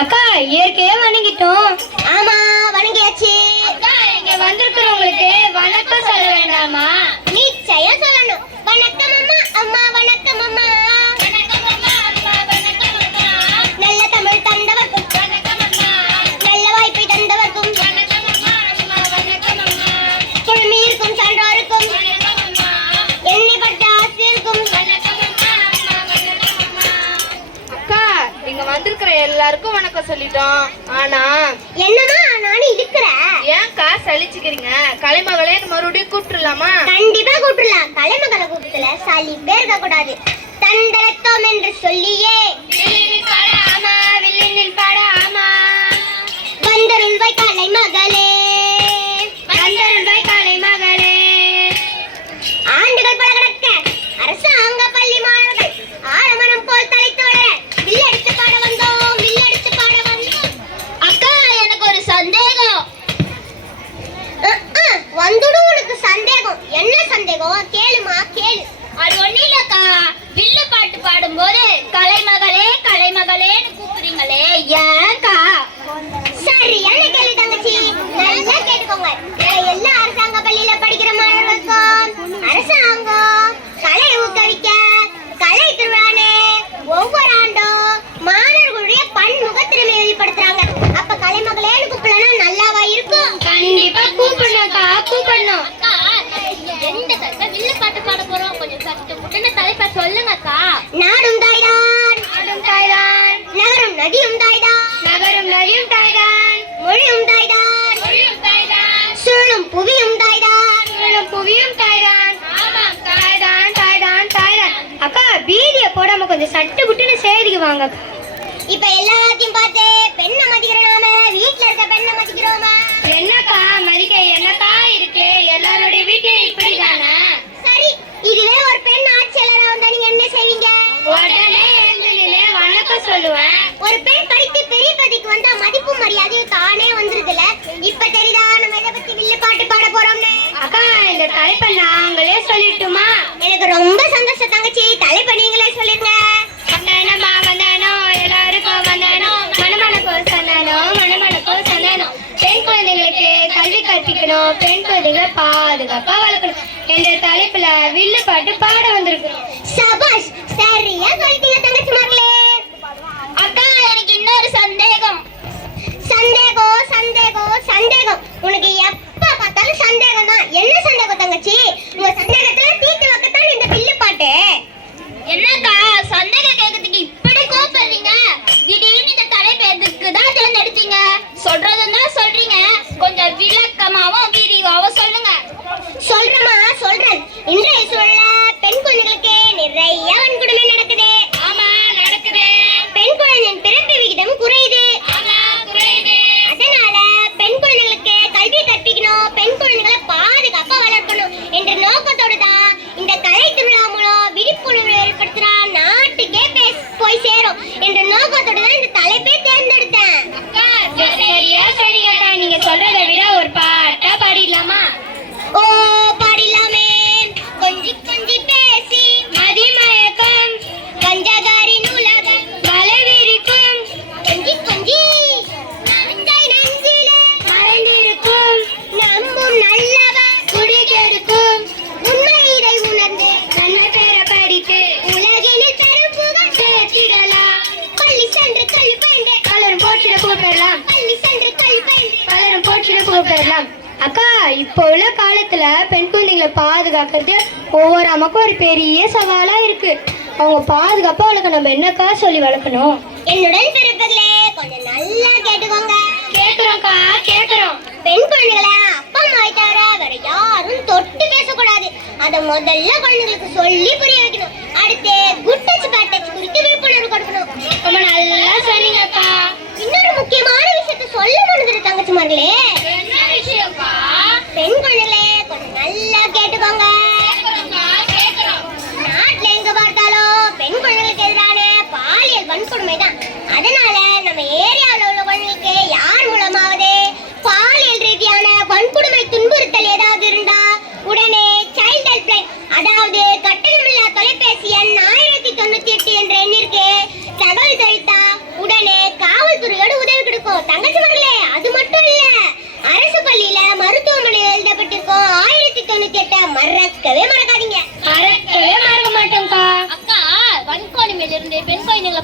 அக்கா இயற்கையே வணங்கிட்டோம். ஆமா வணங்கியாச்சு. அக்கா இங்க வந்திருக்கிறவங்களுக்கு வணக்கம் சொல்ல வேண்டாமா? நிச்சயம் சொல்லணும். வணக்கம் அம்மா. அம்மா வணக்கம் அம்மா. வணக்கம் அம்மா. அம்மா வணக்கம் அம்மா. நல்ல தமிழ் தந்தவர்க்கும் வணக்கம் அம்மா. நல்ல வாய்ப்பை தந்தவர்க்கும் வணக்கம் அம்மா. அம்மா வணக்கம் அம்மா. குழுமியிருக்கும் சான்றோருக்கும் வணக்கம் அம்மா. எண்ணிப்பட்ட ஆசிரியருக்கும் வணக்கம் அம்மா. அம்மா வணக்கம் அம்மா. அக்கா இங்க வந்திருக்கிற எல்லாருக்கும் வணக்கம் சொல்லிட்டோம். ஆனா என்னமா நானும் இருக்கிறேன். ஏன்க்கா சலிச்சுக்கிறீங்க? கலைமகளே மறுபடியும் கூப்பிட்டுலாமா? கண்டிப்பா கூப்பிடலாம். கலைமகளை கூட்டத்துல சளி பேர் இருக்க கூடாது. தந்தரத்தோம் என்று சொல்லியே ஆமா வில்லினில் பாட ஆமா வந்தருள்வாய் கலைமகளே. வந்தருள்வாய் கலைமகளே. ஆண்டுகள் பல கடக்க அரசாங்க பள்ளி மாணவர்கள் ஆழமனம் போல் தலைத்து வளர வில்லடித்து பாட வந்தோம். வில்லடித்து பாட வந்தோம். அக்கா எனக்கு ஒரு சந்தேகம். வந்துடும் உனக்கு சந்தேகம். என்ன சந்தேகம்? கேளுமா கேளு. அது ஒண்ணு இல்லக்கா, வில்லு பாட்டு பாடும்போது கலைமகளே கலைமகளேன்னு கூப்பிடுறீங்களே ஏன்க்கா? சரியான கேள்வி தங்கச்சி. நல்லா கேட்டுக்கோங்க. எல்லா அரசாங்க பள்ளியில படிக்கிற மாணவர்களுக்கும் அரசாங்கம் கலை ஊக்குவிக்க கலை திருவிழான்னு ஒவ்வொரு ஆண்டும் மாணவர்களுடைய பன்முக திறமையை வெளிப்படுத்துறாங்க. அப்ப கலைமகளேன்னு கூப்பிடலன்னா நல்லாவா இருக்கும்? கண்டிப்பா கூப்பிடணும்க்கா, கூப்பிடணும். எந்த தலைப்ப வில்லு பாட்டு பாட போறோம்? கொஞ்சம் சட்டு புட்டுன்னு தலைப்ப சொல்லுங்கக்கா. நாடும் தாய்தான், நாடும் தாய்தான், நகரும் நதியும் தாய்தான், நகரும் நதியும் தாய்தான், மொழியும் தாய்தான், மொழியும் தாய்தான், சூழும் புவியும் தாய்தான், சூழும் புவியும் தாய்தான். ஆமாம் தாய்தான் தாய்தான் தாய்தான். அக்கா பீதியை போடாம கொஞ்சம் சட்டு புட்டுன்னு சேதிக்கு வாங்க. இப்ப எல்லாத்தையும் பார்த்து பெண்ணை மதிக்கிற நாம வீட்டுல இருக்க பெண்ணை மதிக்கிறோமா? என்னக்கா மதிக்க என்னக்கா இருக்கு? எல்லாருடைய வீட்லயும் இப்படிதானே? சரி, இதுவே ஒரு பெண் ஆட்சியாளரா வந்தா நீங்க என்ன செய்வீங்க? உடனே எழுந்துலே வணக்கம் சொல்லுவேன். ஒரு பெண் படித்து பெரிய பதவிக்கு வந்தா மதிப்பு மரியாதையும் தானே வந்துருதுல. இப்ப தெரியுதா நம்ம எதை பத்தி வில்லு பாட்டு பாட போறோம்னு? அக்கா இந்த தலைப்பை நாங்களே சொல்லிட்டுமா? எனக்கு ரொம்ப சந்தோஷம் தங்கச்சி. தலைப்பை நீங்களே சொல்லிருங்க. வந்தானமா வந்தானோ எல்லாருக்கும் வந்தானோ மணமணக்கோ சந்தானோ மணமணக்கோ சந்தானோ. பெண் குழந்தைகளுக்கு கல்வி கற்பிக்கணும், பெண் குழந்தைகளை பாதுகாப்பா வளர்க்கணும் என்ற தலைப்புல வில்லு பாட்டு பாட வந்திருக்கிறோம். சபாஷ், சரியா சொல்லிட்டீங்க தங்கச்சி மகளே. அக்கா எனக்கு இன்னொரு சந்தேகம். சந்தேகம் சந்தேகம் சந்தேகம். உனக்கு எப்ப பார்த்தாலும் சந்தேகம் தான். என்ன சந்தேகம் தங்கச்சி? உங்க சந்தேகத்துல தீர்த்து வைக்கத்தான் இந்த வில்லு பாட்டு. என்னக்கா சந்தேகம் கேட்கறதுக்கு இப்படி கூப்பிடுறீங்க? திடீர்னு இந்த தலைப்பு எதுக்கு தான் தேர்ந்தெடுத்தீங்க? சொல்றதுன்னா சொல்றீங்க, கொஞ்சம் விளக்கமாவும் விரிவாவும் சொல்லுங்க. சொல்றமா சொல்றேன். இன்றைய சூழல்ல பெண் குழந்தைகளுக்கு நிறைய வன்கொடுமை நடக்குது. ஆமா நடக்குது. பெண் குழந்தையின் பிறப்பு விகிதம் குறையுது. ஆமா குறையுது. அதனால பெண் குழந்தைகளுக்கு கல்வி கற்பிக்கணும், பெண் குழந்தைகளை பாதுகாப்பா வளர்க்கணும் என்ற நோக்கத்தோடு தான் இந்த கலை திருவிழா மூலம் விழிப்புணர்வு ஏற்படுத்துறா நாட்டுக்கே போய் சேரும் என்ற நோக்கத்தோடு தான் இந்த தலைப்பை தேர்ந்தெடுத்தேன். அக்கா சரியா சரியாக்கா. நீங்க சொல்றதை விட ஒரு பாட்டா பாடிடலாமா? ஓ பாடிலாமே. கொஞ்சி கொஞ்சி பேசி மதிமயக்கம் கஞ்சகாரி நூலகம் வளவிருக்கும் கொஞ்சி கொஞ்சி நஞ்சை நஞ்சிலே மறைந்திருக்கும் நம்பும் நல்லவர் குடிகெடுக்கும் உண்மை இதை உணர்ந்து நன்மை பெற படித்து உலகினில் பெரும் புகழ் சேர்த்திடலாம். பள்ளி சென்று கல்வி பயின்று பலரும் போற்றிட கூப்பிடலாம், பள்ளி சென்று கல்வி பயின்று பலரும் போற்றிட கூப்பிடலாம். அக்கா இப்போ உள்ள காலத்துல பெண் குழந்தைகளை பாதுகாக்கிறது ஒவ்வொரு அம்மாக்கும் ஒரு பெரிய சவாலா இருக்கு. அவங்க பாதுகாப்பா வளர்க்க நம்ம என்னக்கா சொல்லி வளர்க்கணும்? என்னுடன் பிறப்பதிலே கொஞ்சம் நல்லா கேட்டுக்கோங்க. கேக்குறோம்க்கா கேக்குறோம். பெண் குழந்தைகளை அப்பா அம்மாவை தவிர வேற யாரும் தொட்டு பேசக்கூடாது. அதை முதல்ல குழந்தைகளுக்கு சொல்லி புரிய வைக்கணும். அடுத்து குட் டச் பேட் டச் குறித்து விழிப்புணர்வு கொடுக்கணும். ரொம்ப நல்லா சொன்னீங்கக்கா. இன்னொரு முக்கியமான விஷயத்தை சொல்ல மறந்துடு தங்கச்சி மகளே. என்ன விஷயம்க்கா? பெண் குழந்தைகளே கொஞ்சம் நல்லா கேட்டுக்கோங்க. கேக்குறோம். நாட்டுல எங்க பார்த்தாலும் பெண் குழந்தைகளுக்கு எதிரான பாலியல் வன்கொடுமை தான். அதனால நம்ம ஏரியாவில் உள்ள குழந்தைகளுக்கு யார் மூலமாவது பாலியல் ரீதியான வன்கொடுமை துன்புறுத்தல் ஏதாவது இருந்தா உடனே சைல்ட் ஹெல்ப்லைன், அதாவது கட்டணமில்லா தொலைபேசி எண் 1098 என்ற எண்ணிற்கு தகவல் தெரிவித்தா உடனே காவல்துறையோடு மறக்கவே மறக்காதீங்க. மறக்கவே மறக்க மாட்டோம்க்கா. அக்கா, வன்கொடுமையிலிருந்து பெண் குழந்தைகளை